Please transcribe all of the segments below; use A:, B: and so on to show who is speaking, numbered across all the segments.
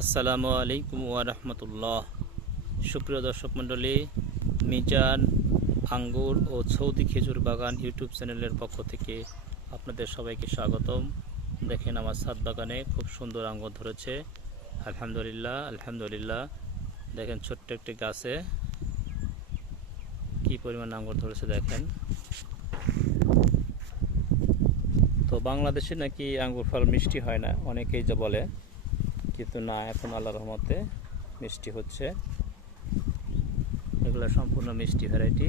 A: আসসালামু আলাইকুম ওয়ারহমতুল্লাহ সুপ্রিয় দর্শক মণ্ডলী, মিজান আঙ্গুর ও সৌদি খেজুর বাগান ইউটিউব চ্যানেলের পক্ষ থেকে আপনাদের সবাইকে স্বাগতম। দেখেন আমার ছাদ বাগানে খুব সুন্দর আঙ্গুর ধরেছে। আলহামদুলিল্লাহ আলহামদুলিল্লাহ। দেখেন ছোট্ট একটি গাছে কি পরিমাণ আঙ্গুর ধরেছে দেখেন। তো বাংলাদেশে নাকি আঙ্গুর ফল মিষ্টি হয় না, অনেকেই যা বলে। কিন্তু না এখন আল্লাহ রহমতে মিষ্টি হচ্ছে। এগুলো সম্পূর্ণ মিষ্টি ভ্যারাইটি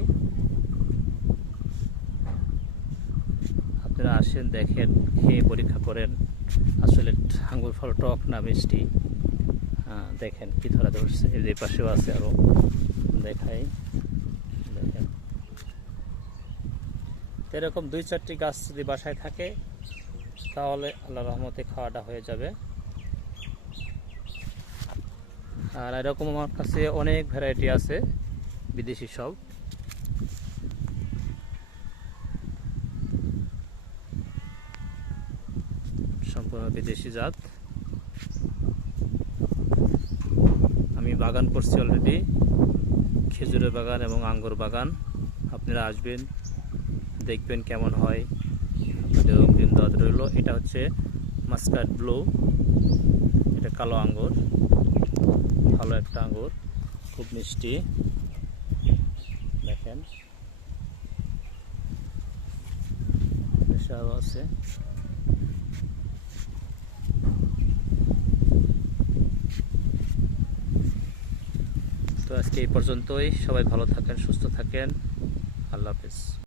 A: আপনারা আসেন দেখেন খেয়ে পরীক্ষা করেন। আসলে আঙ্গুর ফল টক না মিষ্টি। হ্যাঁ, দেখেন কি ধরা ধরছে। এর পাশেও আছে আরও দেখাই। দেখেন। এরকম দুই চারটি গাছ যদি বাসায় থাকে তাহলে আল্লাহ রহমতে খাওয়াটা হয়ে যাবে। আর এরকম আমার কাছে অনেক ভ্যারাইটি আছে, বিদেশি সব। সম্পূর্ণ বিদেশি জাত। আমি বাগান করছি অলরেডি খেজুরের বাগান এবং আঙ্গুর বাগান। আপনারা আসবেন, দেখবেন কেমন হয়। অগ্রিম দাওয়াত রইল। এটা হচ্ছে মাস্কাট ব্লু, এটা কালো আঙ্গুর। ভালো একটা আঙ্গুর, খুব মিষ্টি। দেখেন। এসব আছে। তো আজকে এই পর্যন্তই। সবাই ভালো থাকেন, সুস্থ থাকেন। আল্লাহ হাফিজ।